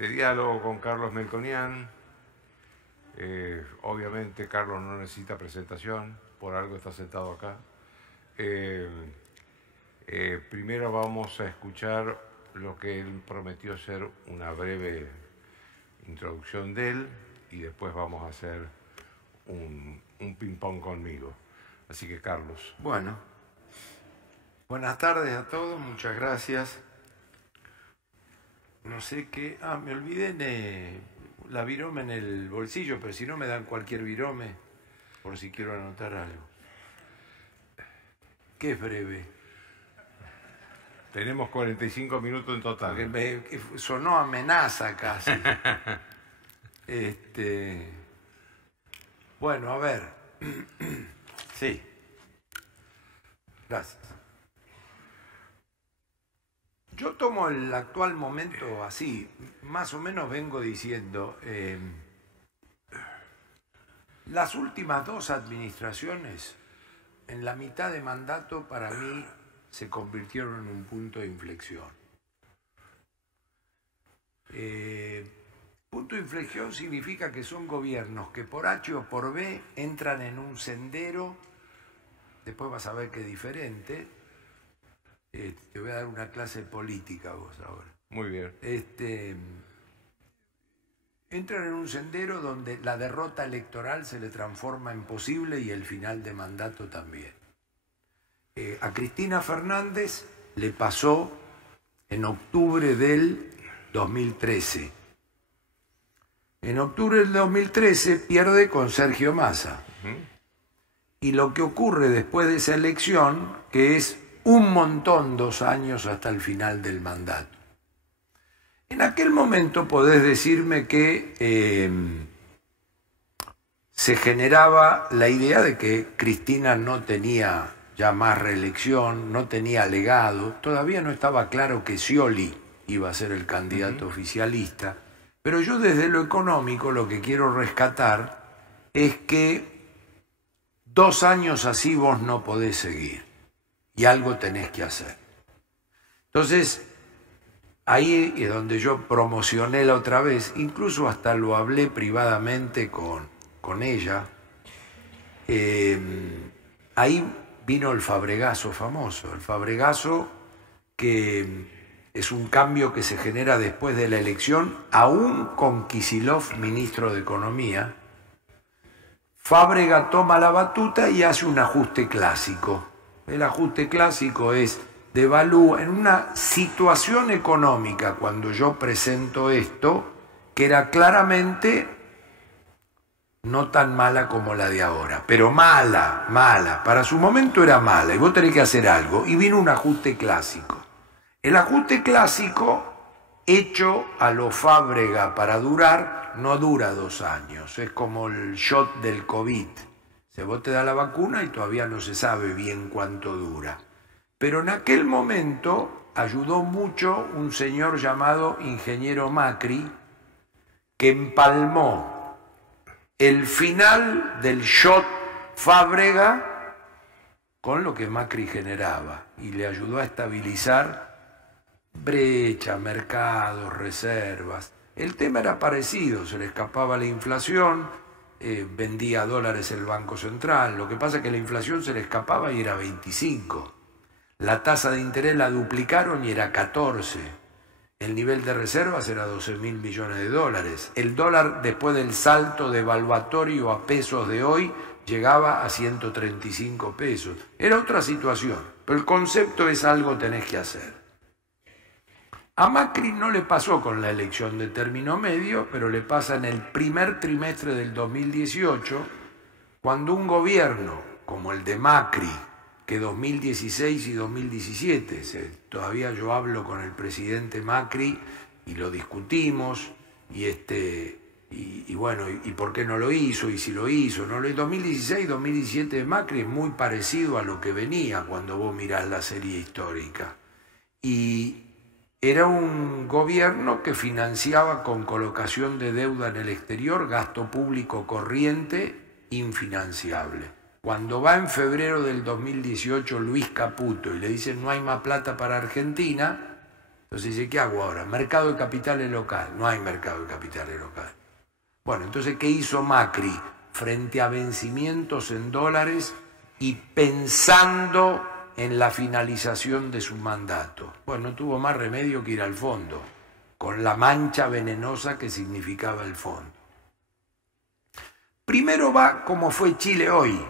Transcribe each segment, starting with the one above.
este diálogo con Carlos Melconian. Obviamente Carlos no necesita presentación, por algo está sentado acá. Primero vamos a escuchar lo que él prometió ser una breve introducción de él y después vamos a hacer un ping-pong conmigo. Así que Carlos. Bueno, buenas tardes a todos, muchas gracias. No sé qué... me olvidé de la virome en el bolsillo, pero si no me dan cualquier virome, por si quiero anotar algo. ¿Qué es breve? Tenemos 45 minutos en total. Porque me sonó amenaza casi. Bueno, a ver. Sí. Gracias. Yo tomo el actual momento así, más o menos vengo diciendo, las últimas dos administraciones, en la mitad de mandato, para mí, se convirtieron en un punto de inflexión. Punto de inflexión significa que son gobiernos que por H o por B entran en un sendero, después vas a ver que es diferente. Te voy a dar una clase de política vos ahora. Muy bien. Entran en un sendero donde la derrota electoral se le transforma en posible y el final de mandato también. A Cristina Fernández le pasó en octubre del 2013. En octubre del 2013 pierde con Sergio Massa. Y lo que ocurre después de esa elección, que es un montón, 2 años hasta el final del mandato. En aquel momento podés decirme que se generaba la idea de que Cristina no tenía ya más reelección, no tenía legado, todavía no estaba claro que Scioli iba a ser el candidato oficialista, pero yo desde lo económico lo que quiero rescatar es que 2 años así vos no podés seguir y algo tenés que hacer. Entonces, ahí es donde yo promocioné la otra vez, incluso hasta lo hablé privadamente con ella. Ahí vino el Fabregazo famoso, el Fabregazo que es un cambio que se genera después de la elección, aún con Kicillof, ministro de Economía. Fábrega toma la batuta y hace un ajuste clásico. El ajuste clásico es devalúa en una situación económica, cuando yo presento esto, que era claramente no tan mala como la de ahora, pero mala, para su momento era mala, y vos tenés que hacer algo, y vino un ajuste clásico. El ajuste clásico, hecho a lo Fábrega para durar, no dura 2 años, es como el shot del COVID. Se vos te da la vacuna y todavía no se sabe bien cuánto dura. Pero en aquel momento ayudó mucho un señor llamado ingeniero Macri, que empalmó el final del shot Fábrega con lo que Macri generaba y le ayudó a estabilizar brecha, mercados, reservas. El tema era parecido, se le escapaba la inflación, vendía dólares el Banco Central. Lo que pasa es que la inflación se le escapaba y era 25. La tasa de interés la duplicaron y era 14. El nivel de reservas era 12.000 millones de dólares. El dólar, después del salto devaluatorio a pesos de hoy, llegaba a 135 pesos. Era otra situación, pero el concepto es algo tenés que hacer. A Macri no le pasó con la elección de término medio, pero le pasa en el primer trimestre del 2018, cuando un gobierno como el de Macri, que 2016 y 2017, todavía yo hablo con el presidente Macri y lo discutimos, y bueno, y por qué no lo hizo, y si lo hizo, no lo hizo. 2016 y 2017 de Macri es muy parecido a lo que venía cuando vos mirás la serie histórica. Y era un gobierno que financiaba con colocación de deuda en el exterior gasto público corriente infinanciable. Cuando va en febrero del 2018 Luis Caputo y le dicen no hay más plata para Argentina, Entonces dice, ¿qué hago ahora? Mercado de capitales local. No hay mercado de capitales local. Bueno, entonces, ¿qué hizo Macri? Frente a vencimientos en dólares y pensando en la finalización de su mandato. Bueno, no tuvo más remedio que ir al fondo, con la mancha venenosa que significaba el fondo. Primero va como fue Chile hoy.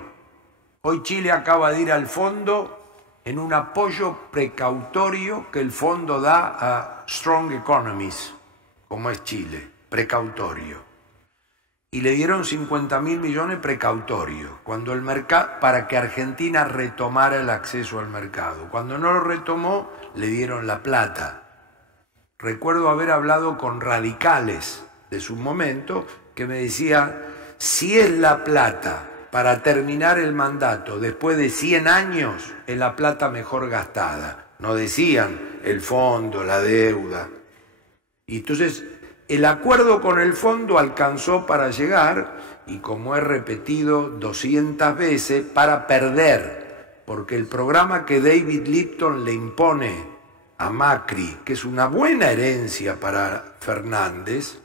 Hoy Chile acaba de ir al fondo en un apoyo precautorio que el fondo da a strong economies, como es Chile, precautorio. Y le dieron 50.000 millones precautorios cuando el mercado, para que Argentina retomara el acceso al mercado. Cuando no lo retomó, le dieron la plata. Recuerdo haber hablado con radicales de su momento que me decía, si es la plata para terminar el mandato después de 100 años, es la plata mejor gastada. No decían el fondo, la deuda. Y entonces el acuerdo con el fondo alcanzó para llegar, y como he repetido 200 veces, para perder, porque el programa que David Lipton le impone a Macri, que es una buena herencia para Fernández,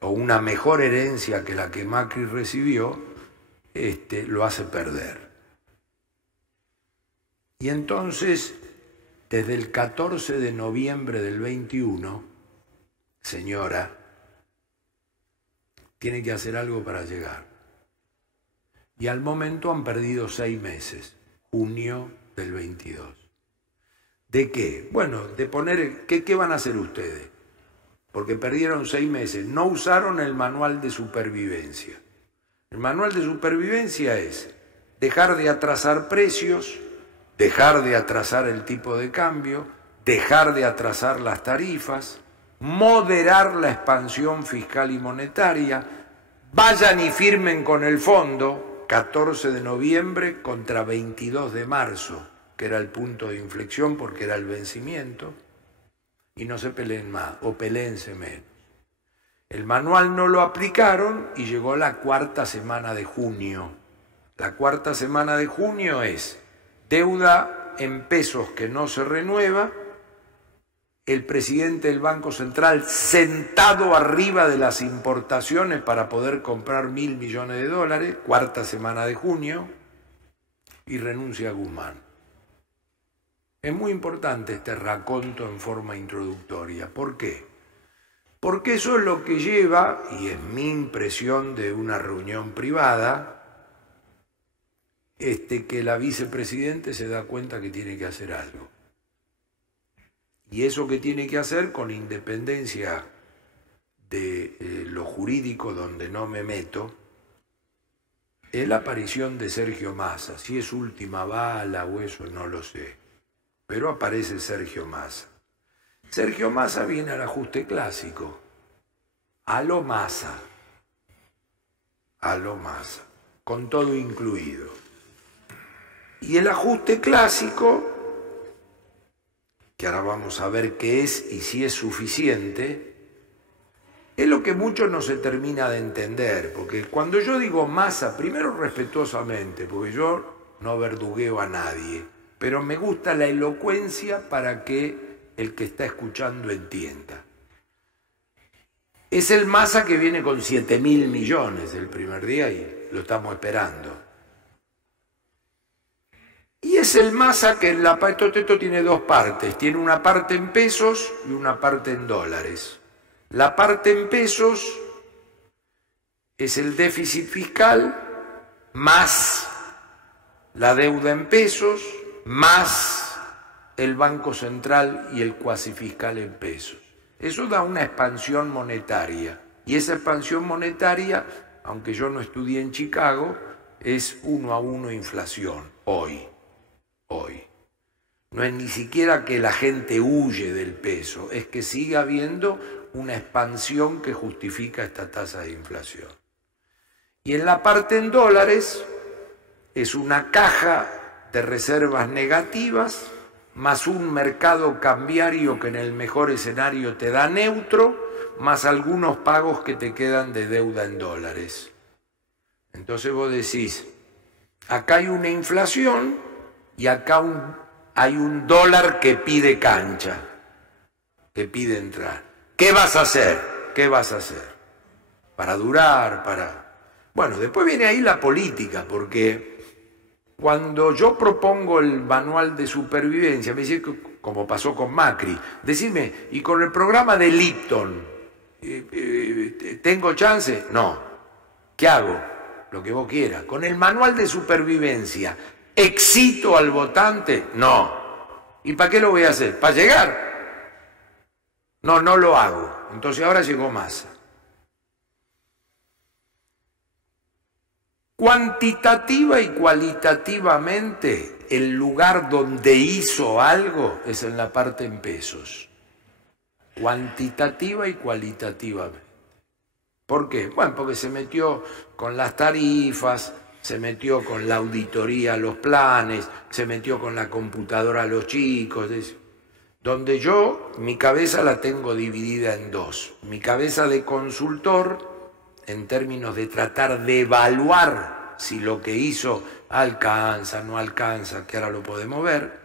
o una mejor herencia que la que Macri recibió, lo hace perder. Y entonces, desde el 14 de noviembre del 21, señora, tiene que hacer algo para llegar. Y al momento han perdido 6 meses, junio del 22. ¿De qué? Bueno, de poner, ¿qué van a hacer ustedes? Porque perdieron 6 meses, no usaron el manual de supervivencia. El manual de supervivencia es dejar de atrasar precios, dejar de atrasar el tipo de cambio, dejar de atrasar las tarifas, moderar la expansión fiscal y monetaria, vayan y firmen con el fondo 14 de noviembre contra 22 de marzo, que era el punto de inflexión porque era el vencimiento, y no se peleen más, o peleense menos. El manual no lo aplicaron y llegó la cuarta semana de junio. La cuarta semana de junio es deuda en pesos que no se renueva, el presidente del Banco Central sentado arriba de las importaciones para poder comprar 1.000 millones de dólares, cuarta semana de junio, y renuncia a Guzmán. Es muy importante este raconto en forma introductoria. ¿Por qué? Porque eso es lo que lleva, y es mi impresión de una reunión privada, que la vicepresidente se da cuenta que tiene que hacer algo. Y eso que tiene que hacer, con independencia de lo jurídico donde no me meto, es la aparición de Sergio Massa. Si es última bala o eso, no lo sé. Pero aparece Sergio Massa. Sergio Massa viene al ajuste clásico. A lo Massa. A lo Massa. Con todo incluido. Y el ajuste clásico, que ahora vamos a ver qué es y si es suficiente, es lo que mucho no se termina de entender. Porque cuando yo digo Massa, primero respetuosamente, porque yo no verdugueo a nadie, pero me gusta la elocuencia para que el que está escuchando entienda. Es el Massa que viene con 7.000 millones el primer día y lo estamos esperando. Y es el Massa que esto tiene dos partes. Tiene una parte en pesos y una parte en dólares. La parte en pesos es el déficit fiscal más la deuda en pesos más el Banco Central y el cuasi fiscal en pesos. Eso da una expansión monetaria. Y esa expansión monetaria, aunque yo no estudié en Chicago, es 1-1 inflación hoy. No es ni siquiera que la gente huye del peso, es que sigue habiendo una expansión que justifica esta tasa de inflación. Y en la parte en dólares es una caja de reservas negativas, más un mercado cambiario que en el mejor escenario te da neutro, más algunos pagos que te quedan de deuda en dólares. Entonces vos decís, acá hay una inflación y acá hay un dólar que pide cancha. te pide entrar. ¿Qué vas a hacer? ¿Qué vas a hacer? Para durar, para... Bueno, después viene ahí la política, porque cuando yo propongo el manual de supervivencia, me dice, como pasó con Macri, decime, ¿y con el programa de Lipton tengo chance? No. ¿Qué hago? Lo que vos quieras. Con el manual de supervivencia, ¿excito al votante? No. ¿Y para qué lo voy a hacer? ¿Para llegar? No, no lo hago. Entonces ahora llegó Massa. Cuantitativa y cualitativamente, el lugar donde hizo algo es en la parte en pesos. Cuantitativa y cualitativamente. ¿Por qué? Bueno, porque se metió con las tarifas, se metió con la auditoría a los planes, se metió con la computadora a los chicos. Donde yo, mi cabeza la tengo dividida en dos. Mi cabeza de consultor, en términos de tratar de evaluar si lo que hizo alcanza, no alcanza, que ahora lo podemos ver.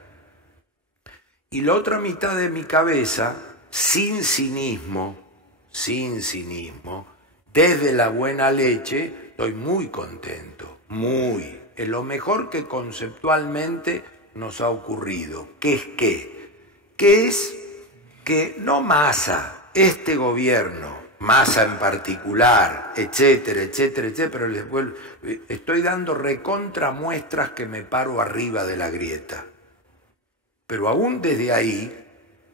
Y la otra mitad de mi cabeza, sin cinismo, desde la buena leche, estoy muy contento, muy. Es lo mejor que conceptualmente nos ha ocurrido. ¿Qué es qué? Que es que no Massa, este gobierno, Massa en particular, etcétera, etcétera, etcétera, pero estoy dando recontramuestras que me paro arriba de la grieta. Pero aún desde ahí,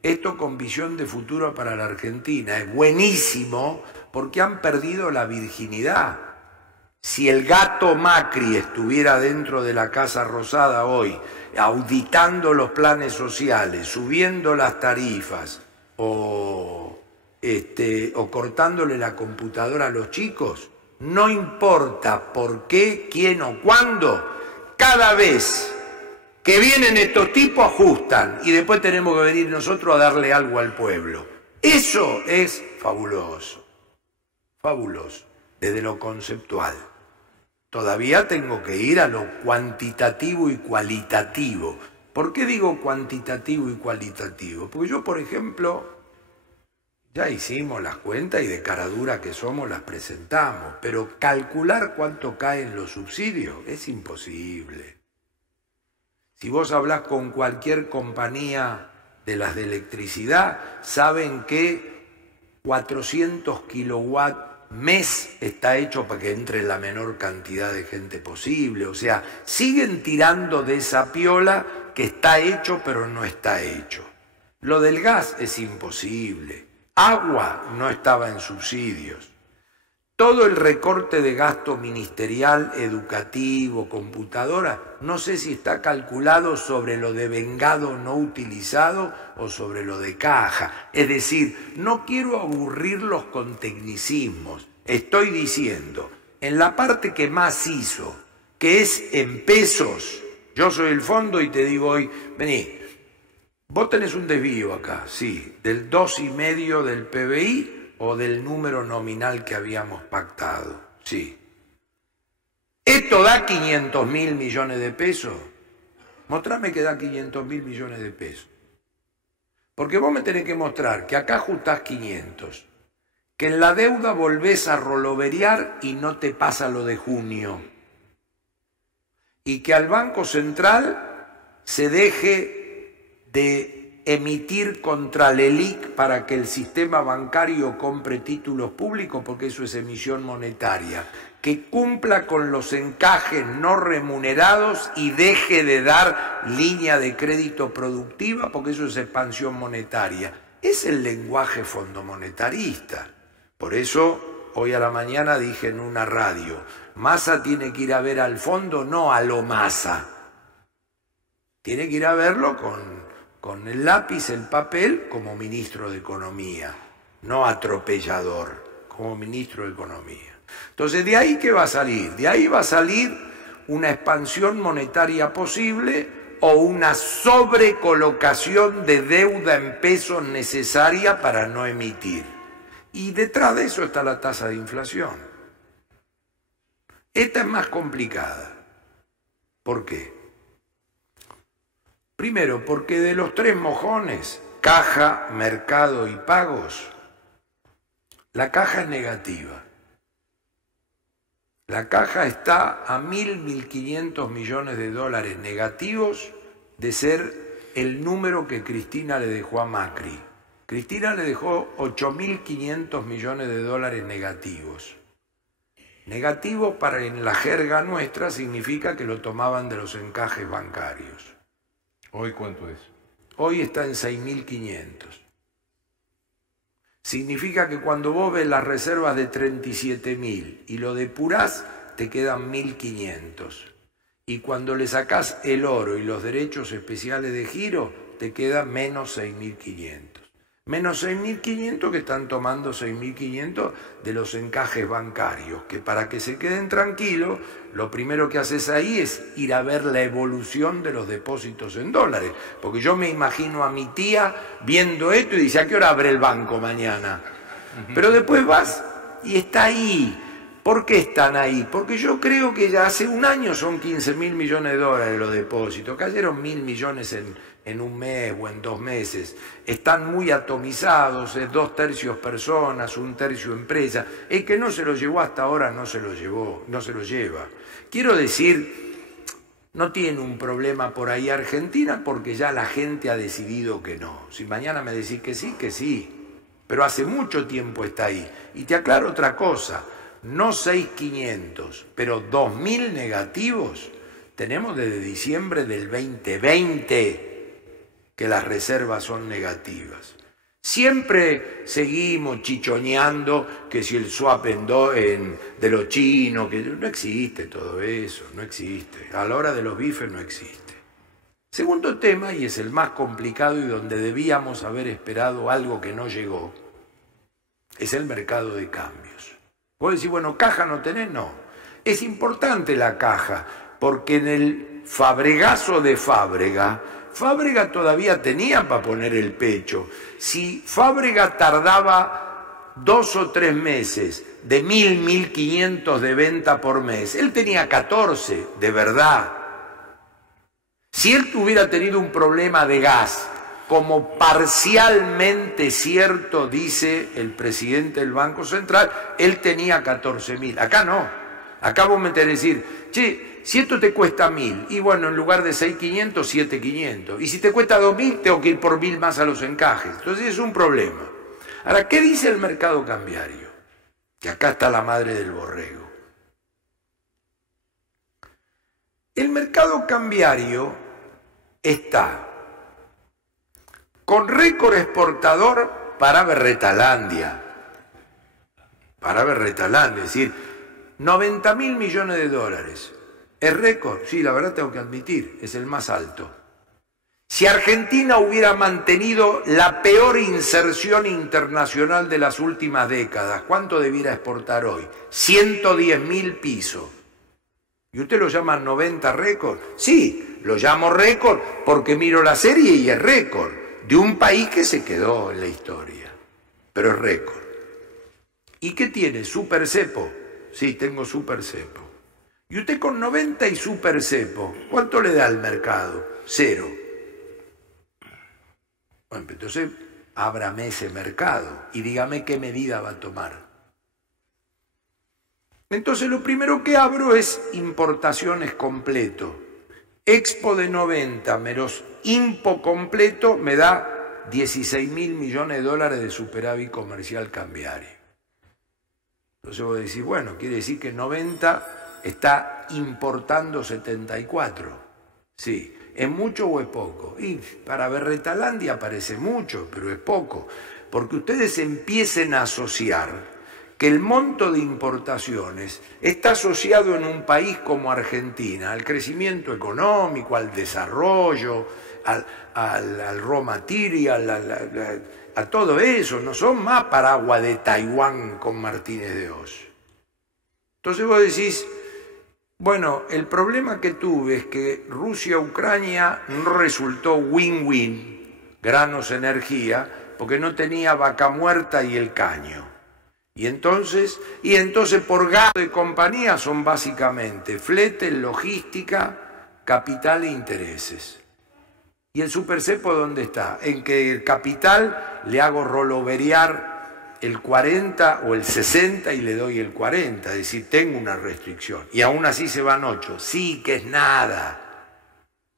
esto con visión de futuro para la Argentina es buenísimo porque han perdido la virginidad. Si el gato Macri estuviera dentro de la Casa Rosada hoy, auditando los planes sociales, subiendo las tarifas o cortándole la computadora a los chicos, no importa por qué, quién o cuándo, cada vez que vienen estos tipos ajustan y después tenemos que venir nosotros a darle algo al pueblo. Eso es fabuloso, fabuloso, desde lo conceptual. Todavía tengo que ir a lo cuantitativo y cualitativo. ¿Por qué digo cuantitativo y cualitativo? Porque yo, por ejemplo, ya hicimos las cuentas y de cara dura que somos las presentamos, pero calcular cuánto caen los subsidios es imposible. Si vos hablás con cualquier compañía de las de electricidad, saben que 400 kilowatts mes está hecho para que entre la menor cantidad de gente posible. O sea, siguen tirando de esa piola que está hecho pero no está hecho. Lo del gas es imposible. Agua no estaba en subsidios. Todo el recorte de gasto ministerial, educativo, computadora, no sé si está calculado sobre lo de vengado no utilizado o sobre lo de caja. Es decir, no quiero aburrirlos con tecnicismos. Estoy diciendo, en la parte que más hizo, que es en pesos, yo soy el fondo y te digo hoy, vení, vos tenés un desvío acá, sí, del 2,5 del PBI, o del número nominal que habíamos pactado, sí. ¿Esto da 500.000 millones de pesos? Mostrame que da 500.000 millones de pesos. Porque vos me tenés que mostrar que acá ajustás 500, que en la deuda volvés a roloverear y no te pasa lo de junio, y que al Banco Central se deje de emitir contra el ELIC para que el sistema bancario compre títulos públicos, porque eso es emisión monetaria, que cumpla con los encajes no remunerados y deje de dar línea de crédito productiva, porque eso es expansión monetaria. Es el lenguaje fondomonetarista. Por eso, hoy a la mañana dije en una radio, Massa tiene que ir a ver al fondo, no a lo Massa. Tiene que ir a verlo con el lápiz, el papel, como ministro de Economía, no atropellador, como ministro de Economía. Entonces, ¿de ahí qué va a salir? De ahí va a salir una expansión monetaria posible o una sobrecolocación de deuda en pesos necesaria para no emitir. Y detrás de eso está la tasa de inflación. Esta es más complicada. ¿Por qué? Primero, porque de los 3 mojones, caja, mercado y pagos, la caja es negativa. La caja está a 1.500 millones de dólares negativos de ser el número que Cristina le dejó a Macri. Cristina le dejó 8.500 millones de dólares negativos. Negativo para en la jerga nuestra significa que lo tomaban de los encajes bancarios. ¿Hoy cuánto es? Hoy está en 6.500. Significa que cuando vos ves las reservas de 37.000 y lo depurás, te quedan 1.500. Y cuando le sacás el oro y los derechos especiales de giro, te queda menos 6.500. Menos 6.500 que están tomando 6.500 de los encajes bancarios, que para que se queden tranquilos, lo primero que haces ahí es ir a ver la evolución de los depósitos en dólares. Porque yo me imagino a mi tía viendo esto y dice, ¿a qué hora abre el banco mañana? Pero después vas y está ahí. ¿Por qué están ahí? Porque yo creo que ya hace un año son 15.000 millones de dólares los depósitos, cayeron 1.000 millones en un mes o en 2 meses. Están muy atomizados, es 2/3 personas, 1/3 empresa. El que no se lo llevó hasta ahora no se lo llevó, no se lo lleva. Quiero decir, no tiene un problema por ahí Argentina porque ya la gente ha decidido que no. Si mañana me decís que sí, pero hace mucho tiempo está ahí. Y te aclaro otra cosa, no 6.500, pero 2.000 negativos tenemos desde diciembre del 2020 que las reservas son negativas. Siempre seguimos chichoneando que si el swap de los chinos, que no existe todo eso, no existe. A la hora de los bifes no existe. Segundo tema, y es el más complicado y donde debíamos haber esperado algo que no llegó, es el mercado de cambios. Vos decís, bueno, ¿caja no tenés? No. Es importante la caja, porque en el fabregazo de Fábrega todavía tenía para poner el pecho. Si Fábrega tardaba 2 o 3 meses de 1.000, 1.500 de venta por mes, él tenía 14, de verdad. Si él hubiera tenido un problema de gas, como parcialmente cierto dice el presidente del Banco Central, él tenía 14.000. Acá no. Acá vos me tenés que decir, che, si esto te cuesta 1.000, y bueno, en lugar de 6.500, 7.500. Y si te cuesta 2.000, tengo que ir por 1.000 más a los encajes. Entonces es un problema. Ahora, ¿qué dice el mercado cambiario? Que acá está la madre del borrego. El mercado cambiario está con récord exportador para Berretalandia. Para Berretalandia, es decir, 90.000 millones de dólares. ¿Es récord? Sí, la verdad tengo que admitir, es el más alto. Si Argentina hubiera mantenido la peor inserción internacional de las últimas décadas, ¿cuánto debiera exportar hoy? 110.000 pisos. ¿Y usted lo llama 90 récord? Sí, lo llamo récord porque miro la serie y es récord. De un país que se quedó en la historia, pero es récord. ¿Y qué tiene? Super cepo. Sí, tengo super cepo. Y usted con 90 y super cepo, ¿cuánto le da al mercado? 0. Bueno, entonces ábrame ese mercado y dígame qué medida va a tomar. Entonces lo primero que abro es importaciones completo. Expo de 90 menos Impo completo me da 16.000 millones de dólares de superávit comercial cambiario. Entonces vos decís, bueno, quiere decir que 90 está importando 74. Sí, ¿es mucho o es poco? Y para Berretalandia parece mucho, pero es poco. Porque ustedes empiecen a asociar que el monto de importaciones está asociado en un país como Argentina al crecimiento económico, al desarrollo, al raw material, a todo eso. No son más paraguas de Taiwán con Martínez de Oz. Entonces vos decís, bueno, el problema que tuve es que Rusia-Ucrania no resultó win-win, granos, energía, porque no tenía vaca muerta y el caño. Y entonces por gasto de compañía son básicamente flete, logística, capital e intereses. ¿Y el supercepo dónde está? En que el capital le hago roloverear el 40 o el 60 y le doy el 40, es decir, tengo una restricción. Y aún así se van 8. Sí, que es nada.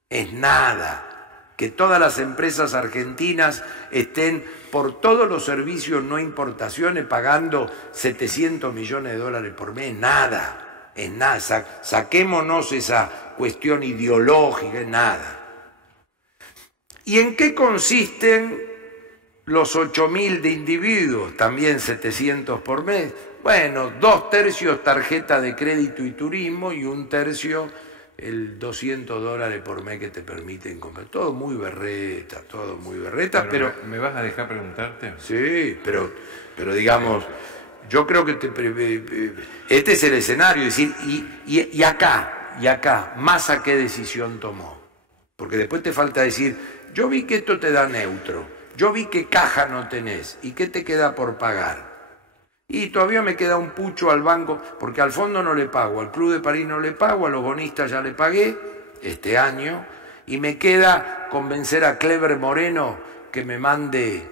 Es nada. Que todas las empresas argentinas estén por todos los servicios no importaciones pagando 700 millones de dólares por mes. Nada. Es nada. Saquémonos esa cuestión ideológica. Es nada. ¿Y en qué consisten los 8.000 de individuos? También 700 por mes. Bueno, 2/3 tarjeta de crédito y turismo y 1/3 el $200 por mes que te permiten comprar. Todo muy berreta, pero ¿Me vas a dejar preguntarte? Sí, pero digamos, yo creo que este es el escenario, es decir, y acá, ¿Massa qué decisión tomó? Porque después te falta decir, yo vi que esto te da neutro, yo vi que caja no tenés, ¿y qué te queda por pagar? Y todavía me queda un pucho al banco, porque al fondo no le pago, al Club de París no le pago, a los bonistas ya le pagué este año, y me queda convencer a Clever Moreno que me mande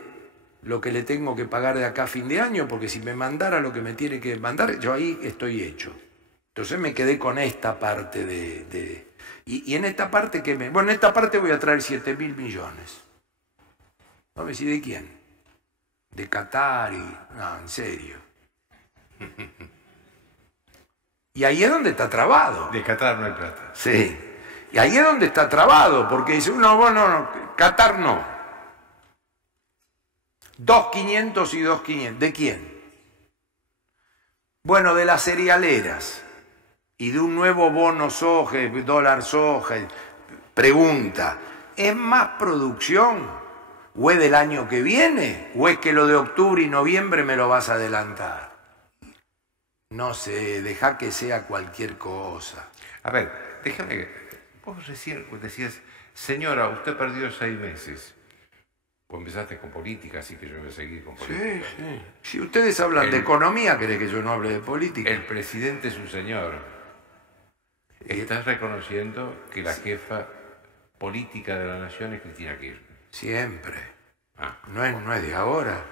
lo que le tengo que pagar de acá a fin de año, porque si me mandara lo que me tiene que mandar, yo ahí estoy hecho. Entonces me quedé con esta parte y en esta parte bueno, en esta parte voy a traer 7.000 millones. ¿No me decís de quién? De Qatar no, en serio. Y ahí es donde está trabado. De Qatar no hay plata. Sí. Y ahí es donde está trabado, porque dice, no, Qatar no. 2.500 y 2.500. ¿De quién? Bueno, de las cerealeras. Y de un nuevo bono soja, dólar soja. Pregunta, ¿es más producción? ¿O es del año que viene? ¿O es que lo de octubre y noviembre me lo vas a adelantar? No sé, deja que sea cualquier cosa. A ver, déjame, vos recién decías, señora, usted perdió 6 meses. Vos empezaste con política, así que yo voy a seguir con política. Sí. Si ustedes hablan de economía, ¿querés que yo no hable de política? El presidente es un señor. Estás reconociendo que la jefa política de la nación es Cristina Kirchner. Siempre. No es de ahora.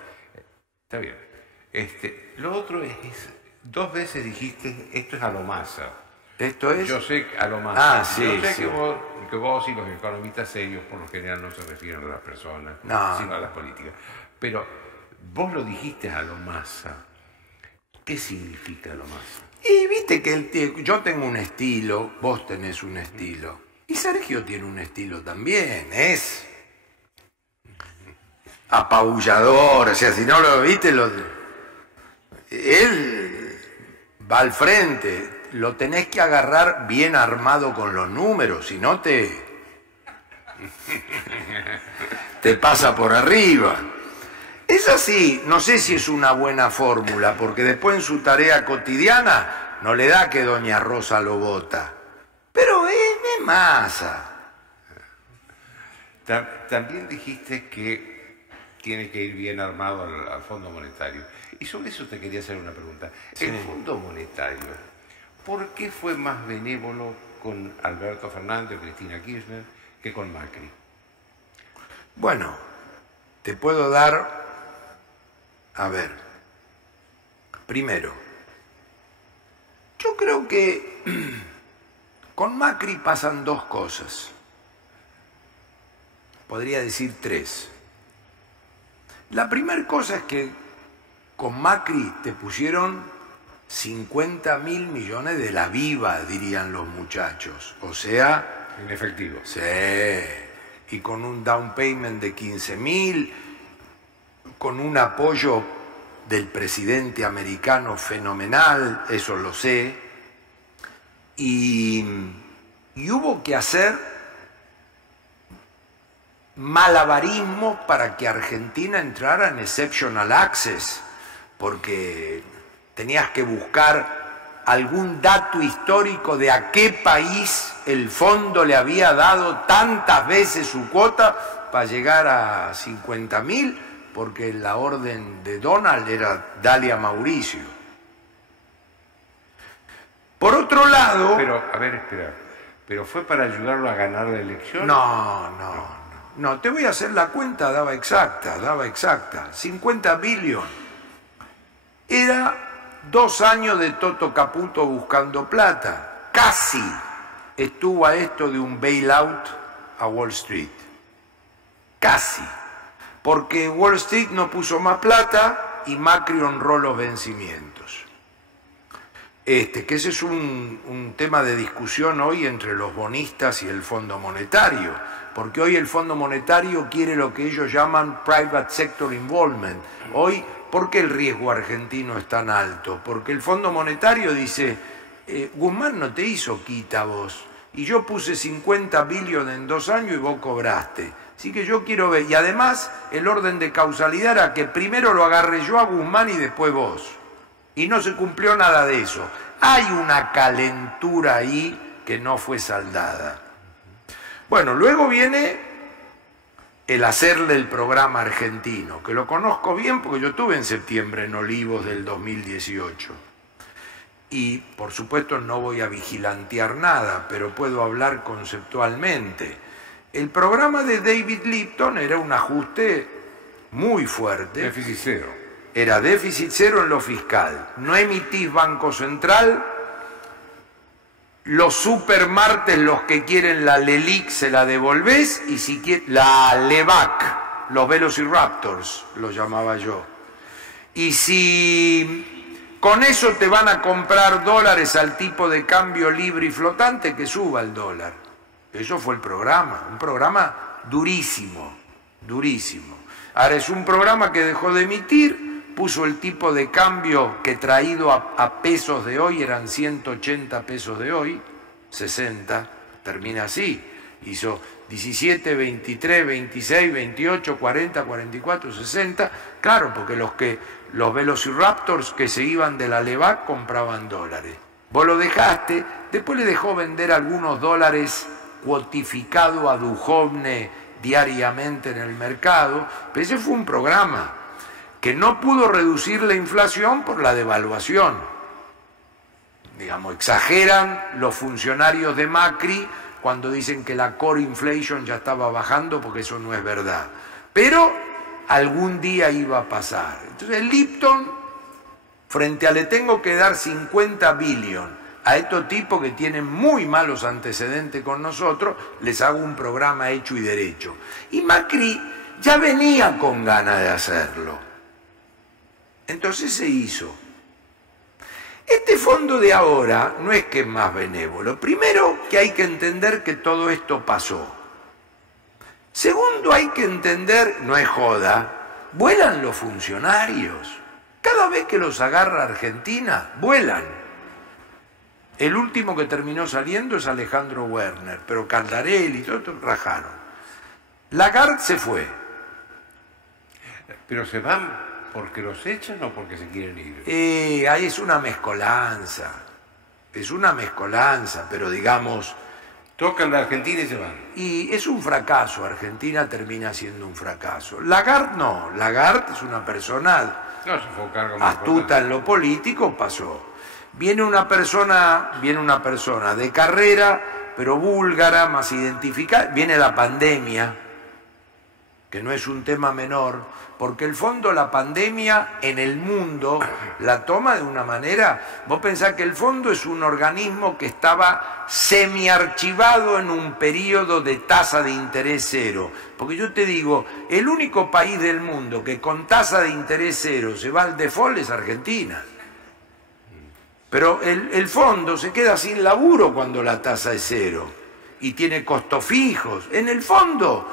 Está bien. Lo otro es, 2 veces dijiste, esto es a lo Massa. Esto es... Yo sé a lo Massa. Sí, yo sé sí. que vos y los economistas serios por lo general no se refieren a las personas, sino a las políticas. Pero vos lo dijiste a lo Massa. ¿Qué significa lo Massa? Y viste que yo tengo un estilo, vos tenés un estilo. Y Sergio tiene un estilo también, es apabullador, o sea, si no lo viste, él va al frente, lo tenés que agarrar bien armado con los números, si no te pasa por arriba. Es así, no sé si es una buena fórmula, porque después en su tarea cotidiana no le da que doña Rosa lo vota, pero es Massa. También dijiste que tiene que ir bien armado al Fondo Monetario. Y sobre eso te quería hacer una pregunta. Sí. El Fondo Monetario, ¿por qué fue más benévolo con Alberto Fernández o Cristina Kirchner que con Macri? Bueno, te puedo dar... A ver, primero, yo creo que con Macri pasan 2 cosas. Podría decir 3. La primera cosa es que con Macri te pusieron 50.000 millones de la viva, dirían los muchachos. O sea... En efectivo. Sí. Y con un down payment de 15.000, con un apoyo del presidente americano fenomenal, eso lo sé. Y hubo que hacer malabarismos para que Argentina entrara en exceptional access, porque tenías que buscar algún dato histórico de a qué país el fondo le había dado tantas veces su cuota para llegar a 50.000, porque la orden de Donald era dale a Mauricio. Por otro lado... Pero, a ver, espera. ¿Pero fue para ayudarlo a ganar la elección? No. No, te voy a hacer la cuenta, daba exacta. 50 billion. Era 2 años de Toto Caputo buscando plata. Casi estuvo a esto de un bailout a Wall Street. Casi. Porque Wall Street no puso más plata y Macri honró los vencimientos. Que ese es un tema de discusión hoy entre los bonistas y el Fondo Monetario, porque hoy el Fondo Monetario quiere lo que ellos llaman private sector involvement. Hoy, ¿por qué el riesgo argentino es tan alto? Porque el Fondo Monetario dice, Guzmán no te hizo quita vos, y yo puse 50 billones en 2 años y vos cobraste. Así que yo quiero ver, y además el orden de causalidad era que primero lo agarré yo a Guzmán y después vos. Y no se cumplió nada de eso. Hay una calentura ahí que no fue saldada. Bueno, luego viene el hacerle el programa argentino, que lo conozco bien porque yo estuve en septiembre en Olivos del 2018. Y por supuesto no voy a vigilantear nada, pero puedo hablar conceptualmente. El programa de David Lipton era un ajuste muy fuerte. Déficit cero. Era déficit cero en lo fiscal. No emitís Banco Central. Los supermartes, los que quieren la LELIC, se la devolvés. Y si quieren, la LEVAC, los Velociraptors, lo llamaba yo. Y si con eso te van a comprar dólares al tipo de cambio libre y flotante, que suba el dólar. Eso fue el programa. Un programa durísimo, durísimo. Ahora es un programa que dejó de emitir. Puso el tipo de cambio que traído a pesos de hoy, eran 180 pesos de hoy, 60, termina así. Hizo 17, 23, 26, 28, 40, 44, 60. Claro, porque los Velociraptors que se iban de la LEVAC compraban dólares. Vos lo dejaste, después le dejó vender algunos dólares cuotificado a Duhovne diariamente en el mercado, pero ese fue un programa que no pudo reducir la inflación por la devaluación. Digamos, exageran los funcionarios de Macri cuando dicen que la core inflation ya estaba bajando, porque eso no es verdad. Pero algún día iba a pasar. Entonces Lipton, frente a le tengo que dar 50 billones a estos tipos que tienen muy malos antecedentes con nosotros, les hago un programa hecho y derecho. Y Macri ya venía con ganas de hacerlo. Entonces se hizo. Este fondo de ahora no es que es más benévolo. Primero, que hay que entender que todo esto pasó. Segundo, hay que entender, no es joda, vuelan los funcionarios. Cada vez que los agarra Argentina, vuelan. El último que terminó saliendo es Alejandro Werner, pero Caldarelli y todo esto rajaron. Lagarde se fue. Pero se van porque los echan o porque se quieren ir. Ahí es una mezcolanza. Es una mezcolanza, pero digamos... Tocan la Argentina y se van. Y es un fracaso. Argentina termina siendo un fracaso. Lagarde no. Lagarde es una persona astuta en lo político, pasó. Viene una persona de carrera, pero búlgara, más identificada. Viene la pandemia, que no es un tema menor, porque el fondo, la pandemia en el mundo la toma de una manera... Vos pensás que el fondo es un organismo que estaba semiarchivado en un periodo de tasa de interés cero. Porque yo te digo, el único país del mundo que con tasa de interés cero se va al default es Argentina. Pero el fondo se queda sin laburo cuando la tasa es cero y tiene costos fijos. En el fondo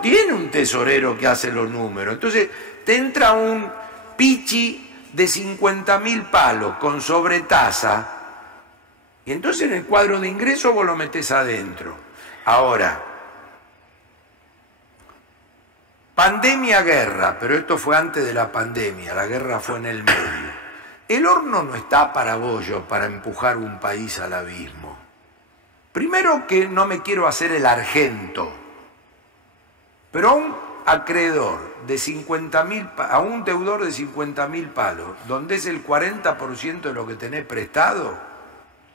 tiene un tesorero que hace los números. Entonces te entra un pichi de 50.000 palos con sobretasa y entonces en el cuadro de ingreso vos lo metés adentro. Ahora, pandemia, guerra, pero esto fue antes de la pandemia, la guerra fue en el medio. El horno no está para bollos para empujar un país al abismo. Primero que no me quiero hacer el argento, pero a un acreedor de 50.000, a un deudor de 50.000 palos, donde es el 40% de lo que tenés prestado,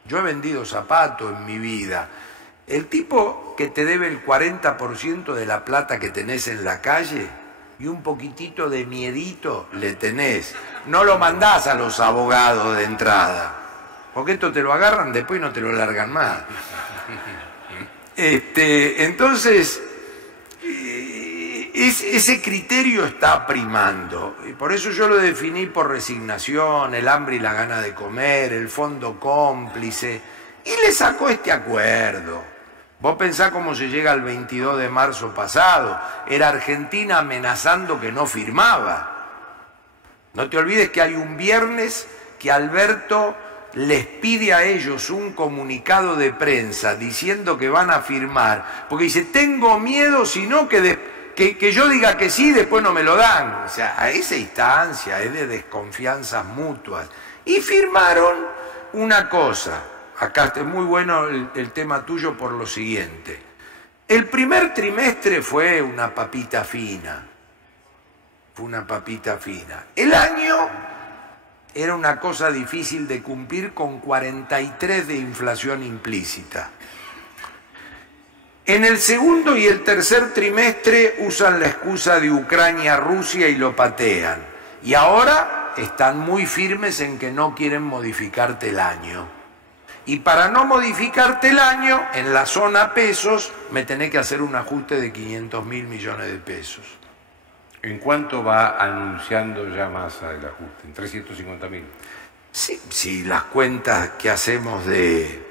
yo he vendido zapatos en mi vida, El tipo que te debe el 40% de la plata que tenés en la calle y un poquitito de miedito le tenés. No lo mandás a los abogados de entrada, porque esto te lo agarran después y no te lo largan más. Entonces, ese criterio está primando. Y por eso yo lo definí por resignación, el hambre y la gana de comer, el fondo cómplice. Y le sacó este acuerdo. Vos pensás cómo se llega al 22 de marzo pasado. Era Argentina amenazando que no firmaba. No te olvides que hay un viernes que Alberto les pide a ellos un comunicado de prensa diciendo que van a firmar, porque dice, tengo miedo, sino que yo diga que sí, después no me lo dan. O sea, a esa instancia es de desconfianzas mutuas. Y firmaron una cosa. Acá es muy bueno el tema tuyo por lo siguiente. El primer trimestre fue una papita fina. Fue una papita fina. El año era una cosa difícil de cumplir con 43 de inflación implícita. En el segundo y el tercer trimestre usan la excusa de Ucrania-Rusia y lo patean. Y ahora están muy firmes en que no quieren modificarte el año. Y para no modificarte el año, en la zona pesos, me tenés que hacer un ajuste de 500.000 millones de pesos. ¿En cuánto va anunciando ya Massa el ajuste? ¿En 350.000? Sí, las cuentas que hacemos de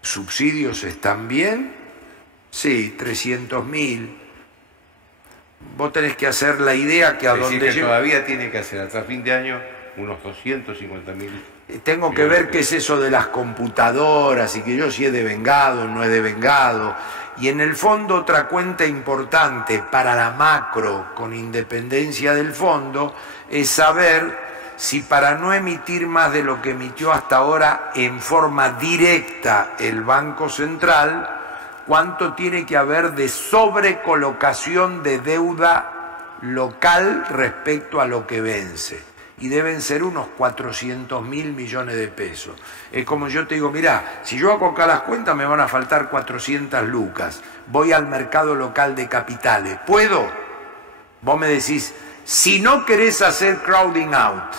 subsidios están bien. Sí, 300.000. Vos tenés que hacer la idea que a donde que todavía tiene que hacer hasta fin de año unos 250.000. Tengo que ver qué es eso de las computadoras y que yo si es devengado o no es devengado. Y en el fondo otra cuenta importante para la macro, con independencia del fondo, es saber si para no emitir más de lo que emitió hasta ahora en forma directa el Banco Central, cuánto tiene que haber de sobrecolocación de deuda local respecto a lo que vence. Y deben ser unos 400.000 millones de pesos. Es como yo te digo, mirá, si yo hago acá las cuentas me van a faltar 400 lucas. Voy al mercado local de capitales. ¿Puedo? Vos me decís, si no querés hacer crowding out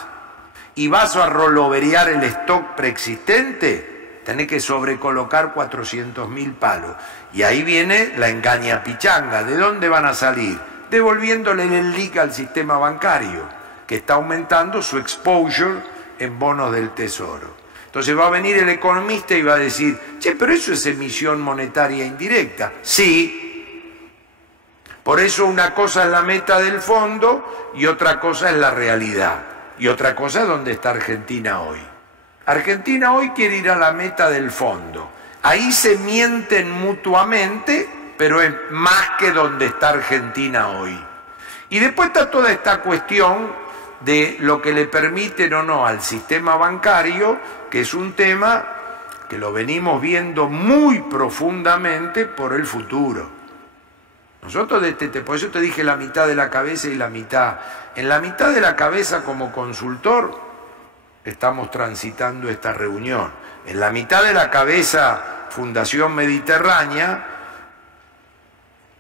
y vas a rolloverear el stock preexistente, tenés que sobrecolocar 400.000 palos. Y ahí viene la engaña pichanga. ¿De dónde van a salir? Devolviéndole el lic al sistema bancario, que está aumentando su exposure en bonos del Tesoro. Entonces va a venir el economista y va a decir, che, pero eso es emisión monetaria indirecta. Sí, por eso una cosa es la meta del fondo y otra cosa es la realidad. Y otra cosa es dónde está Argentina hoy. Argentina hoy quiere ir a la meta del fondo. Ahí se mienten mutuamente, pero es más que donde está Argentina hoy. Y después está toda esta cuestión de lo que le permiten o no al sistema bancario, que es un tema que lo venimos viendo muy profundamente por el futuro. Nosotros, por eso te dije la mitad de la cabeza y la mitad. En la mitad de la cabeza como consultor estamos transitando esta reunión. En la mitad de la cabeza Fundación Mediterránea,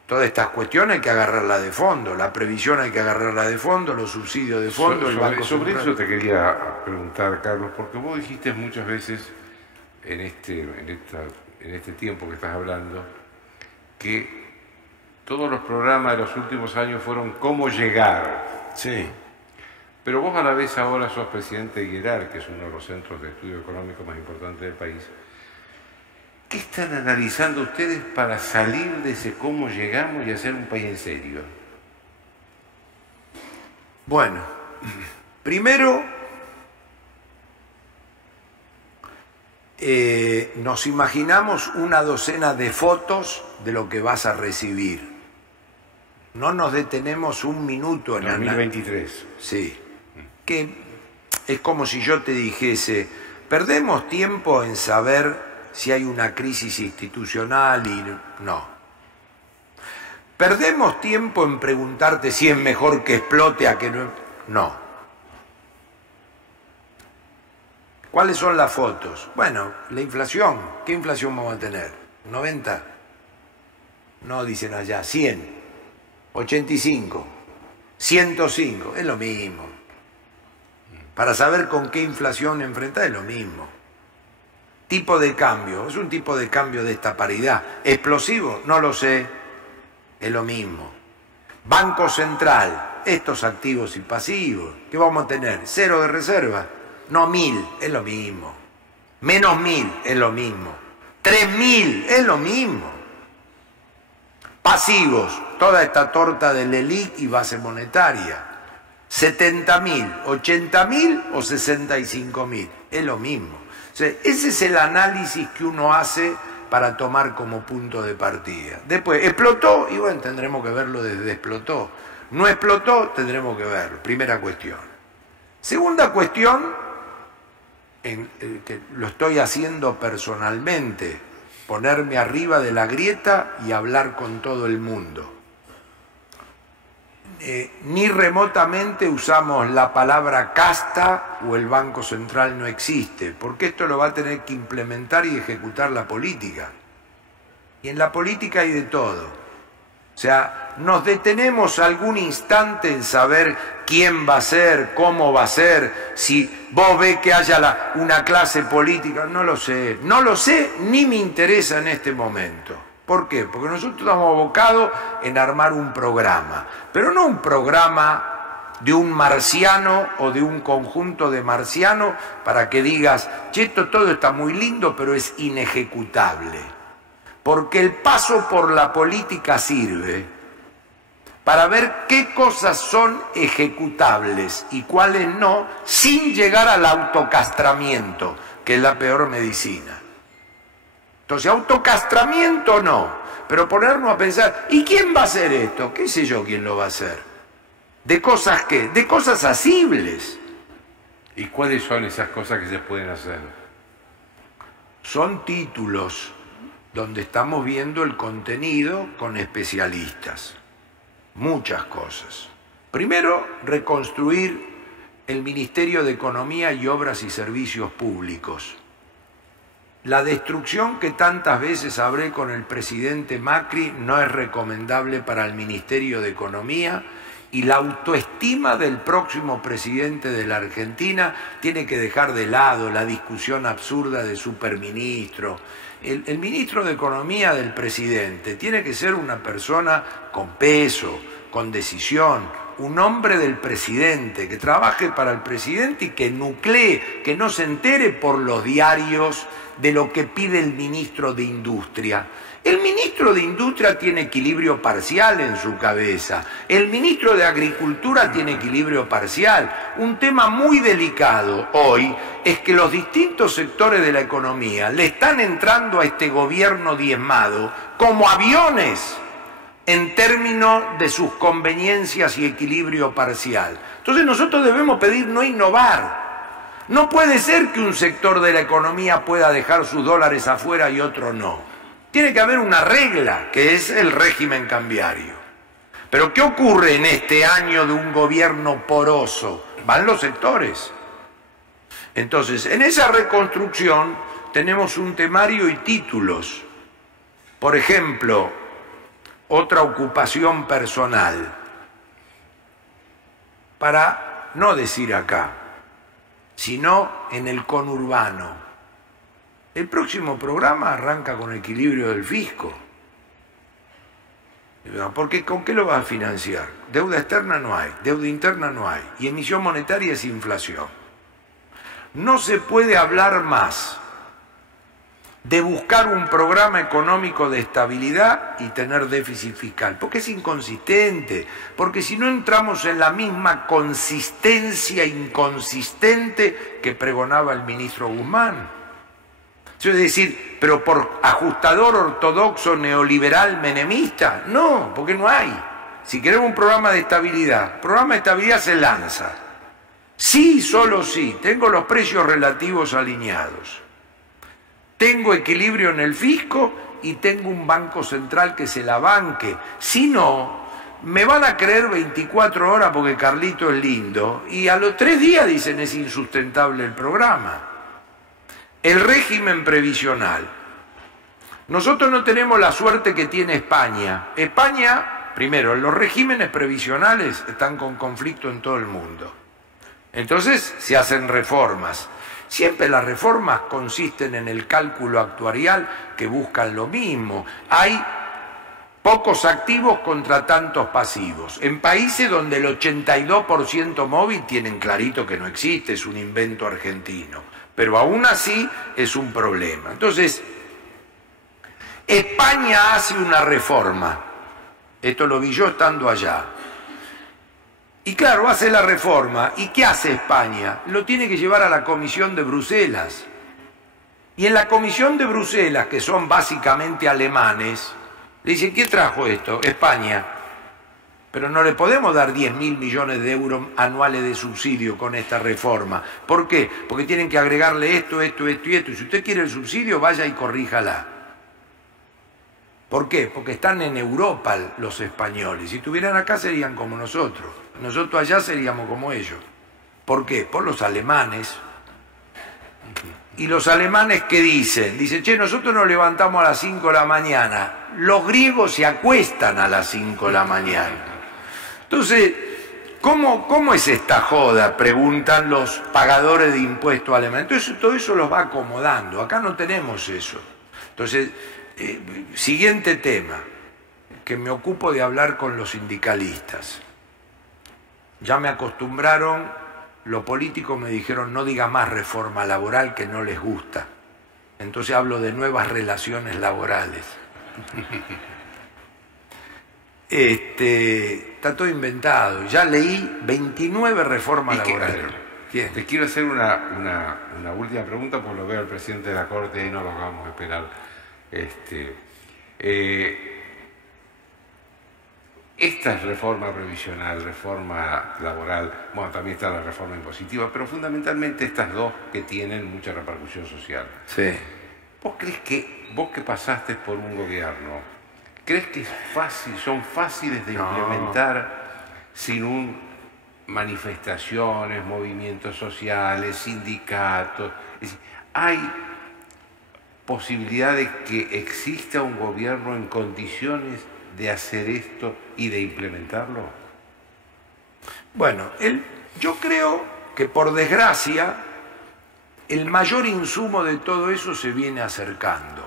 todas estas cuestiones hay que agarrarla de fondo, la previsión hay que agarrarla de fondo, los subsidios de fondo, el Banco Sobre Central. eso te quería preguntar, Carlos, porque vos dijiste muchas veces en este tiempo que estás hablando que todos los programas de los últimos años fueron cómo llegar. Sí. Pero vos a la vez ahora sos presidente de IERAR, que es uno de los centros de estudio económico más importantes del país. ¿Qué están analizando ustedes para salir de ese cómo llegamos y hacer un país en serio? Bueno, primero nos imaginamos una docena de fotos de lo que vas a recibir. No nos detenemos un minuto en 2023. Sí. Que es como si yo te dijese, perdemos tiempo en saber si hay una crisis institucional y no. Perdemos tiempo en preguntarte si es mejor que explote a que no. No. ¿Cuáles son las fotos? Bueno, la inflación. ¿Qué inflación vamos a tener? ¿90? No, dicen allá, 100, 85, 105, es lo mismo. Para saber con qué inflación enfrentar es lo mismo. Tipo de cambio, es un tipo de cambio de esta paridad. ¿Explosivo? No lo sé, es lo mismo. Banco Central, estos activos y pasivos, ¿qué vamos a tener? ¿Cero de reserva? No, 1000, es lo mismo. Menos 1000, es lo mismo. 3000, es lo mismo. Pasivos, toda esta torta de LELIQ y base monetaria. 70.000, 80.000 o 65.000, es lo mismo. O sea, ese es el análisis que uno hace para tomar como punto de partida. Después, ¿explotó? Y bueno, tendremos que verlo desde explotó. ¿No explotó? Tendremos que verlo. Primera cuestión. Segunda cuestión, que lo estoy haciendo personalmente, ponerme arriba de la grieta y hablar con todo el mundo. Ni remotamente usamos la palabra casta o el Banco Central no existe, porque esto lo va a tener que implementar y ejecutar la política. Y en la política hay de todo. O sea, nos detenemos algún instante en saber quién va a ser, cómo va a ser, si vos ves que haya una clase política, no lo sé. No lo sé ni me interesa en este momento. ¿Por qué? Porque nosotros estamos abocados en armar un programa, pero no un programa de un marciano o de un conjunto de marcianos para que digas, che, esto todo está muy lindo, pero es inejecutable. Porque el paso por la política sirve para ver qué cosas son ejecutables y cuáles no, sin llegar al autocastramiento, que es la peor medicina. Entonces, autocastramiento no, pero ponernos a pensar, ¿y quién va a hacer esto? ¿Qué sé yo quién lo va a hacer? ¿De cosas qué? De cosas asibles. ¿Y cuáles son esas cosas que se pueden hacer? Son títulos donde estamos viendo el contenido con especialistas. Muchas cosas. Primero, reconstruir el Ministerio de Economía y Obras y Servicios Públicos. La destrucción que tantas veces hablé con el presidente Macri no es recomendable para el Ministerio de Economía, y la autoestima del próximo presidente de la Argentina tiene que dejar de lado la discusión absurda de superministro. El ministro de Economía del presidente tiene que ser una persona con peso, con decisión, un hombre del presidente, que trabaje para el presidente y que nuclee, que no se entere por los diarios de lo que pide el ministro de Industria. El ministro de Industria tiene equilibrio parcial en su cabeza. El ministro de Agricultura tiene equilibrio parcial. Un tema muy delicado hoy es que los distintos sectores de la economía le están entrando a este gobierno diezmado como aviones en términos de sus conveniencias y equilibrio parcial. Entonces nosotros debemos pedir no innovar. No puede ser que un sector de la economía pueda dejar sus dólares afuera y otro no. Tiene que haber una regla, que es el régimen cambiario. Pero ¿qué ocurre en este año de un gobierno poroso? Van los sectores. Entonces, en esa reconstrucción tenemos un temario y títulos. Por ejemplo, otra ocupación personal. Para no decir acá, sino en el conurbano. El próximo programa arranca con equilibrio del fisco. Porque ¿con qué lo vas a financiar? Deuda externa no hay, deuda interna no hay, y emisión monetaria es inflación. No se puede hablar más de buscar un programa económico de estabilidad y tener déficit fiscal, porque es inconsistente, porque si no entramos en la misma consistencia inconsistente que pregonaba el ministro Guzmán. Es decir, pero por ajustador ortodoxo neoliberal menemista, no, porque no hay. Si queremos un programa de estabilidad, el programa de estabilidad se lanza. Sí, solo sí, tengo los precios relativos alineados. Tengo equilibrio en el fisco y tengo un banco central que se la banque. Si no, me van a creer 24 horas porque Carlito es lindo y a los 3 días dicen es insustentable el programa. El régimen previsional. Nosotros no tenemos la suerte que tiene España. España, primero, los regímenes previsionales están con conflicto en todo el mundo. Entonces se hacen reformas. Siempre las reformas consisten en el cálculo actuarial que buscan lo mismo. Hay pocos activos contra tantos pasivos. En países donde el 82% móvil tienen clarito que no existe, es un invento argentino. Pero aún así es un problema. Entonces, España hace una reforma. Esto lo vi yo estando allá. Y claro, hace la reforma. ¿Y qué hace España? Lo tiene que llevar a la Comisión de Bruselas. Y en la Comisión de Bruselas, que son básicamente alemanes, le dicen, ¿quién trajo esto? España. Pero no le podemos dar 10.000 millones de euros anuales de subsidio con esta reforma. ¿Por qué? Porque tienen que agregarle esto, esto, esto y esto. Y si usted quiere el subsidio, vaya y corríjala. ¿Por qué? Porque están en Europa los españoles. Si estuvieran acá serían como nosotros. Nosotros allá seríamos como ellos. ¿Por qué? Por los alemanes. ¿Y los alemanes qué dicen? Dicen, che, nosotros nos levantamos a las 5 de la mañana. Los griegos se acuestan a las 5 de la mañana. Entonces, ¿cómo es esta joda? Preguntan los pagadores de impuestos alemanes. Entonces, todo eso los va acomodando. Acá no tenemos eso. Entonces, siguiente tema, que me ocupo de hablar con los sindicalistas. Ya me acostumbraron, los políticos me dijeron, no diga más reforma laboral que no les gusta. Entonces hablo de nuevas relaciones laborales. Está todo inventado. Ya leí 29 reformas laborales. Te quiero hacer una última pregunta, porque lo veo al presidente de la Corte y no lo vamos a esperar. Esta es reforma previsional, reforma laboral, bueno, también está la reforma impositiva, pero fundamentalmente estas dos que tienen mucha repercusión social. Sí. ¿Vos crees que, vos que pasaste por un gobierno, crees que son fáciles de implementar sin manifestaciones, movimientos sociales, sindicatos? Es decir, ¿hay posibilidad de que exista un gobierno en condiciones de hacer esto y de implementarlo? Bueno, yo creo que por desgracia el mayor insumo de todo eso se viene acercando.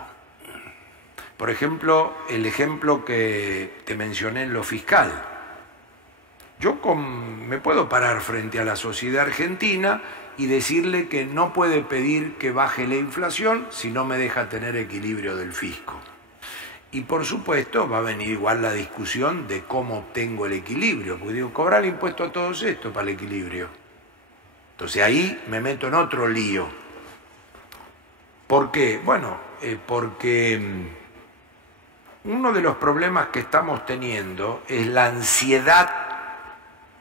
Por ejemplo, el ejemplo que te mencioné en lo fiscal. Yo me puedo parar frente a la sociedad argentina y decirle que no puede pedir que baje la inflación si no me deja tener equilibrio del fisco. Y por supuesto va a venir igual la discusión de cómo obtengo el equilibrio, porque digo, cobrar el impuesto a todos estos para el equilibrio. Entonces ahí me meto en otro lío. ¿Por qué? Bueno, porque uno de los problemas que estamos teniendo es la ansiedad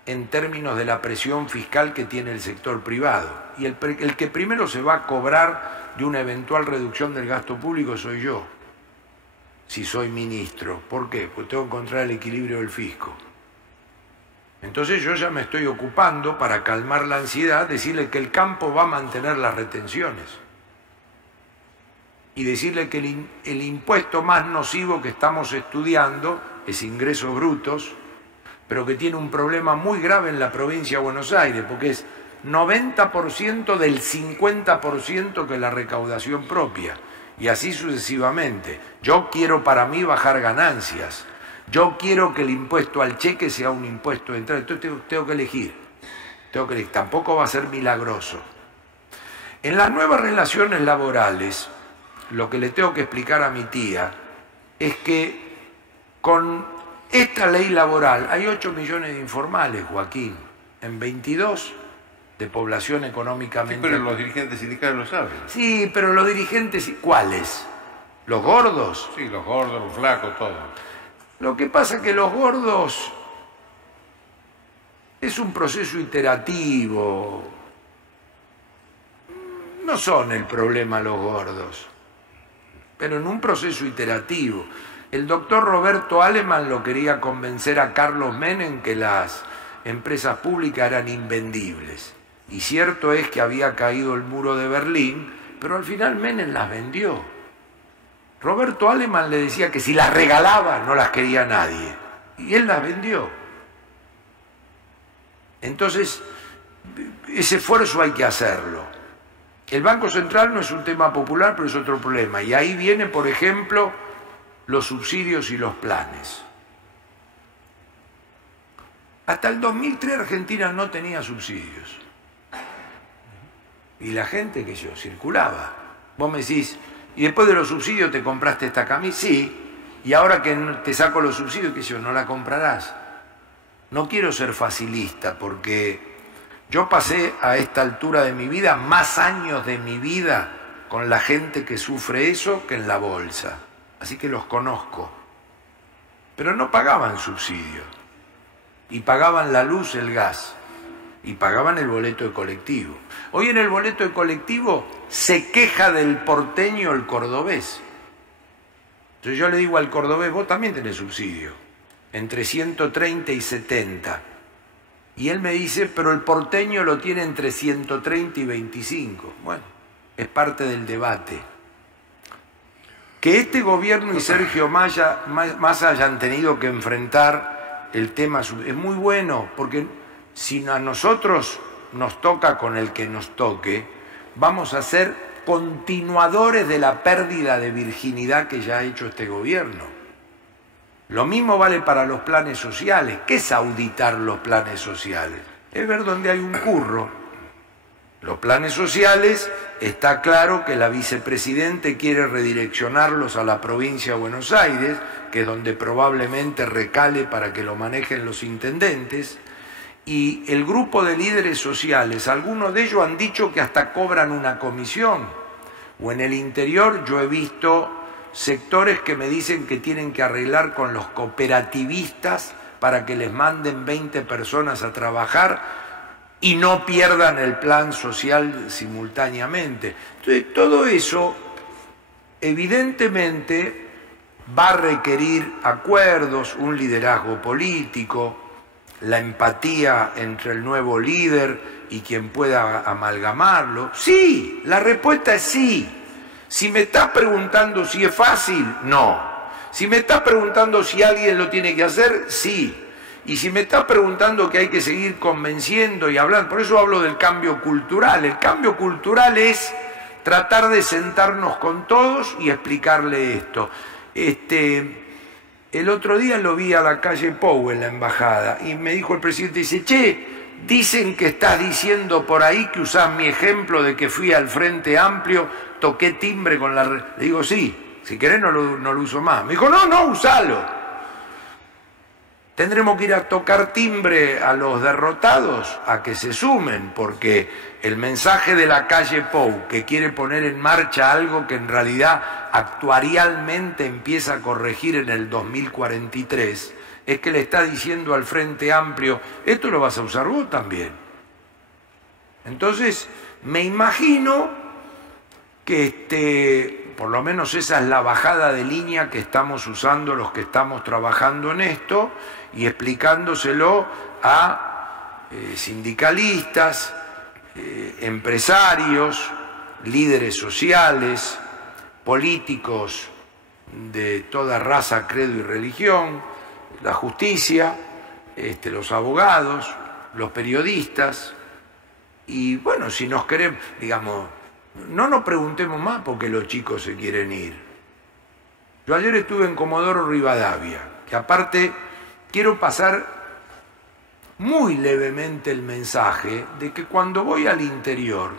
en términos de la presión fiscal que tiene el sector privado. Y el que primero se va a cobrar de una eventual reducción del gasto público soy yo, si soy ministro. ¿Por qué? Pues tengo que encontrar el equilibrio del fisco. Entonces yo ya me estoy ocupando, para calmar la ansiedad, decirle que el campo va a mantener las retenciones. Y decirle que el impuesto más nocivo que estamos estudiando es ingresos brutos, pero que tiene un problema muy grave en la provincia de Buenos Aires, porque es 90% del 50% que es la recaudación propia, y así sucesivamente. Yo quiero para mí bajar ganancias, yo quiero que el impuesto al cheque sea un impuesto de entrada, entonces tengo que elegir, tampoco va a ser milagroso. En las nuevas relaciones laborales, lo que le tengo que explicar a mi tía es que con esta ley laboral hay 8 millones de informales, Joaquín, en 22 de población económicamente. Sí, pero los dirigentes sindicales lo saben. Sí, pero los dirigentes, ¿cuáles? ¿Los gordos? Sí, los gordos, los flacos, todos. Lo que pasa es que los gordos es un proceso iterativo. No son el problema los gordos, pero en un proceso iterativo. El doctor Roberto Aleman lo quería convencer a Carlos Menem que las empresas públicas eran invendibles. Y cierto es que había caído el muro de Berlín, pero al final Menem las vendió. Roberto Aleman le decía que si las regalaba no las quería nadie, y él las vendió. Entonces, ese esfuerzo hay que hacerlo. El Banco Central no es un tema popular, pero es otro problema. Y ahí vienen, por ejemplo, los subsidios y los planes. Hasta el 2003 Argentina no tenía subsidios. Y la gente, que yo, circulaba. Vos me decís, ¿y después de los subsidios te compraste esta camisa? Sí. Y ahora que te saco los subsidios, que yo, no la comprarás. No quiero ser facilista, porque yo pasé a esta altura de mi vida más años de mi vida con la gente que sufre eso que en la bolsa. Así que los conozco. Pero no pagaban subsidios. Y pagaban la luz, el gas. Y pagaban el boleto de colectivo. Hoy en el boleto de colectivo se queja del porteño el cordobés. Entonces yo le digo al cordobés, vos también tenés subsidio, entre 130 y 70. Y él me dice, pero el porteño lo tiene entre 130 y 25. Bueno, es parte del debate. Que este gobierno y Sergio Massa hayan tenido que enfrentar el tema es muy bueno, porque si a nosotros nos toca con el que nos toque, vamos a ser continuadores de la pérdida de virginidad que ya ha hecho este gobierno. Lo mismo vale para los planes sociales. ¿Qué es auditar los planes sociales? Es ver dónde hay un curro. Los planes sociales, está claro que la vicepresidente quiere redireccionarlos a la provincia de Buenos Aires, que es donde probablemente recale para que lo manejen los intendentes. Y el grupo de líderes sociales, algunos de ellos han dicho que hasta cobran una comisión. O en el interior yo he visto sectores que me dicen que tienen que arreglar con los cooperativistas para que les manden 20 personas a trabajar y no pierdan el plan social simultáneamente. Entonces, todo eso evidentemente va a requerir acuerdos, un liderazgo político, la empatía entre el nuevo líder y quien pueda amalgamarlo. Sí, la respuesta es sí. Si me estás preguntando si es fácil, no. Si me estás preguntando si alguien lo tiene que hacer, sí. Y si me estás preguntando que hay que seguir convenciendo y hablando, por eso hablo del cambio cultural. El cambio cultural es tratar de sentarnos con todos y explicarle esto. El otro día lo vi a la calle Pou en la embajada y me dijo el presidente, dice, che, dicen que estás diciendo por ahí que usás mi ejemplo de que fui al Frente Amplio, toqué timbre con la... Le digo, sí, si querés no lo uso más. Me dijo, no, usalo. Tendremos que ir a tocar timbre a los derrotados a que se sumen, porque el mensaje de la calle Pou, que quiere poner en marcha algo que en realidad actuarialmente empieza a corregir en el 2043, es que le está diciendo al Frente Amplio, esto lo vas a usar vos también. Entonces, me imagino que por lo menos esa es la bajada de línea que estamos usando los que estamos trabajando en esto y explicándoselo a sindicalistas, empresarios, líderes sociales, políticos de toda raza, credo y religión, la justicia, los abogados, los periodistas. Y bueno, si nos queremos, digamos, no nos preguntemos más porque los chicos se quieren ir. Yo ayer estuve en Comodoro Rivadavia, que aparte quiero pasar muy levemente el mensaje de que cuando voy al interior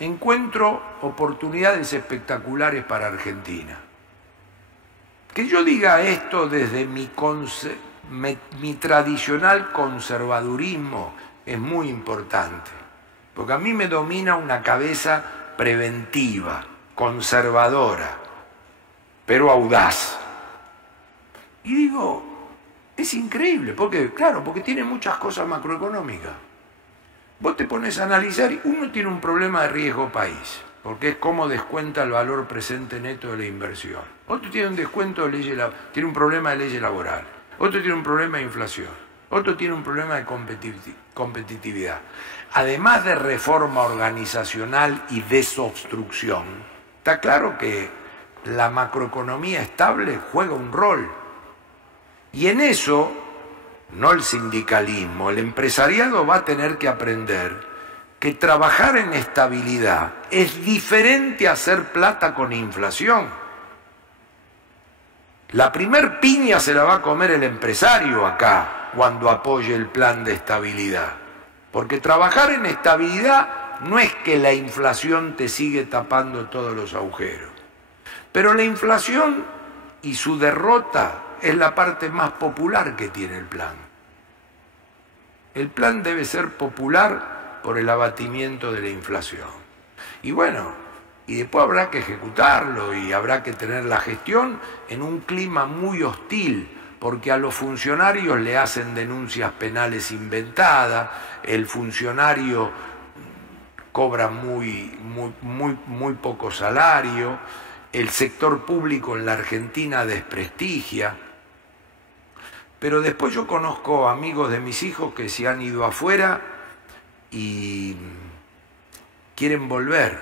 encuentro oportunidades espectaculares para Argentina. Que yo diga esto desde mi tradicional conservadurismo es muy importante, porque a mí me domina una cabeza preventiva, conservadora, pero audaz. Y digo, es increíble, porque claro, porque tiene muchas cosas macroeconómicas. Vos te pones a analizar y uno tiene un problema de riesgo país, porque es cómo descuenta el valor presente neto de la inversión. Otro tiene un descuento de tiene un problema de ley laboral. Otro tiene un problema de inflación. Otro tiene un problema de competitividad. Además de reforma organizacional y desobstrucción, está claro que la macroeconomía estable juega un rol. Y en eso, no el sindicalismo, el empresariado va a tener que aprender que trabajar en estabilidad es diferente a hacer plata con inflación. La primer piña se la va a comer el empresario acá cuando apoye el plan de estabilidad. Porque trabajar en estabilidad no es que la inflación te sigue tapando todos los agujeros. Pero la inflación y su derrota es la parte más popular que tiene el plan. El plan debe ser popular por el abatimiento de la inflación. Y bueno, y después habrá que ejecutarlo y habrá que tener la gestión en un clima muy hostil, porque a los funcionarios le hacen denuncias penales inventadas, el funcionario cobra muy poco salario, el sector público en la Argentina desprestigia. Pero después yo conozco amigos de mis hijos que se han ido afuera y quieren volver,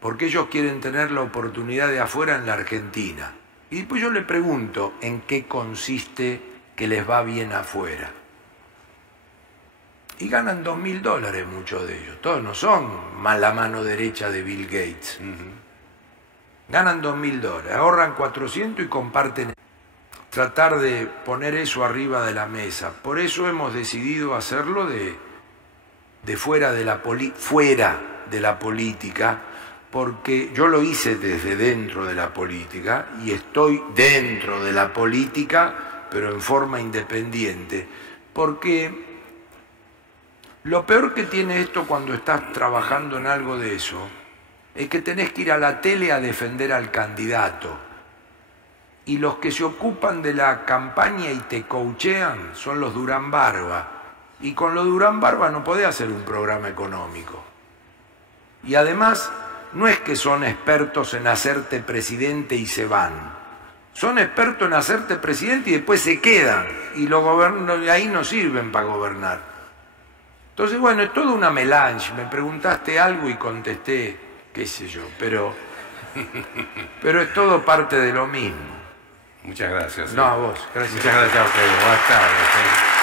porque ellos quieren tener la oportunidad de afuera en la Argentina. Y después yo le pregunto en qué consiste que les va bien afuera. Y ganan $2.000 muchos de ellos. Todos no son la mano derecha de Bill Gates. Ganan $2.000, ahorran 400 y comparten. Tratar de poner eso arriba de la mesa. Por eso hemos decidido hacerlo fuera de la política, porque yo lo hice desde dentro de la política y estoy dentro de la política, pero en forma independiente. Porque lo peor que tiene esto cuando estás trabajando en algo de eso es que tenés que ir a la tele a defender al candidato. Y los que se ocupan de la campaña y te coachean son los Durán Barba. Y con los Durán Barba no podés hacer un programa económico. Y además, no es que son expertos en hacerte presidente y se van. Son expertos en hacerte presidente y después se quedan. Y ahí no sirven para gobernar. Entonces, bueno, es toda una melange. Me preguntaste algo y contesté, qué sé yo, pero es todo parte de lo mismo. Muchas gracias. No, a vos. Gracias. Muchas gracias a ustedes. Buenas tardes.